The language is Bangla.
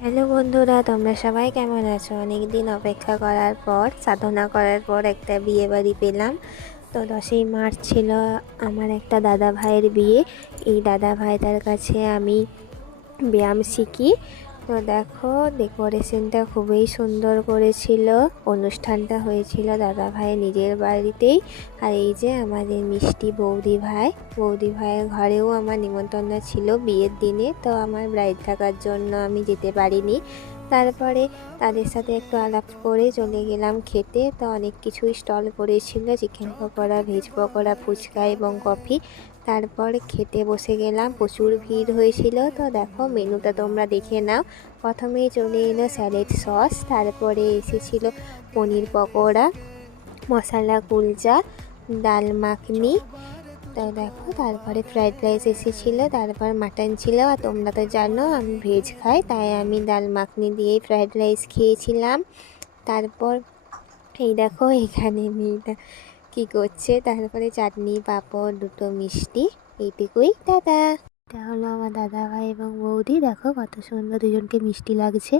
হ্যালো বন্ধুরা, তোমরা সবাই কেমন আছো? অনেক দিন অপেক্ষা করার পর, সাধনা করার পর একটা বিয়ে বাড়ি পেলাম। তো 10ই মার্চ ছিল আমার একটা দাদা ভাইয়ের বিয়ে। এই দাদা ভাইটার কাছে আমি ব্যায়াম শিখি। তো দেখো, ডেকোরেশনটা খুবই সুন্দর করেছিল। অনুষ্ঠানটা হয়েছিল দাদা ভাইয়ের নিজের বাড়িতেই। আর এই যে আমাদের মিষ্টি বৌদি ভাইয়ের ঘরেও আমার নিমন্ত্রণ ছিল বিয়ের দিনে। তো আমার ব্রাইড থাকার জন্য আমি যেতে পারিনি। তারপরে তাদের সাথে একটু আলাপ করে চলে গেলাম খেতে। তো অনেক কিছুই স্টল করেছিল, চিকেন পকোড়া, ভেজ পকোড়া, ফুচকা এবং কফি। তারপর খেতে বসে গেলাম, প্রচুর ভিড় হয়েছিল। তো দেখো, মেনুটা তোমরা দেখে নাও। প্রথমেই চলে এলো স্যালাড সস, তারপরে এসেছিল পনির পকোড়া, মশলা কুলচা, ডাল মাখনি। তো দেখো, তারপরে ফ্রাইড রাইস এসেছিলো, তারপর মাটন ছিল। আর তোমরা তো জানো আমি ভেজ খাই, তাই আমি ডাল মাখনি দিয়েই ফ্রাইড রাইস খেয়েছিলাম। তারপর এই দেখো, এখানে মেয়েটা কি করছে। তারপরে চাটনি, পাঁপড়, দুটো মিষ্টি, এইটুকুই। দাদা, এটা হলো আমার দাদা ভাই এবং বৌদি। দেখো কত সুন্দর দুজনকে মিষ্টি লাগছে।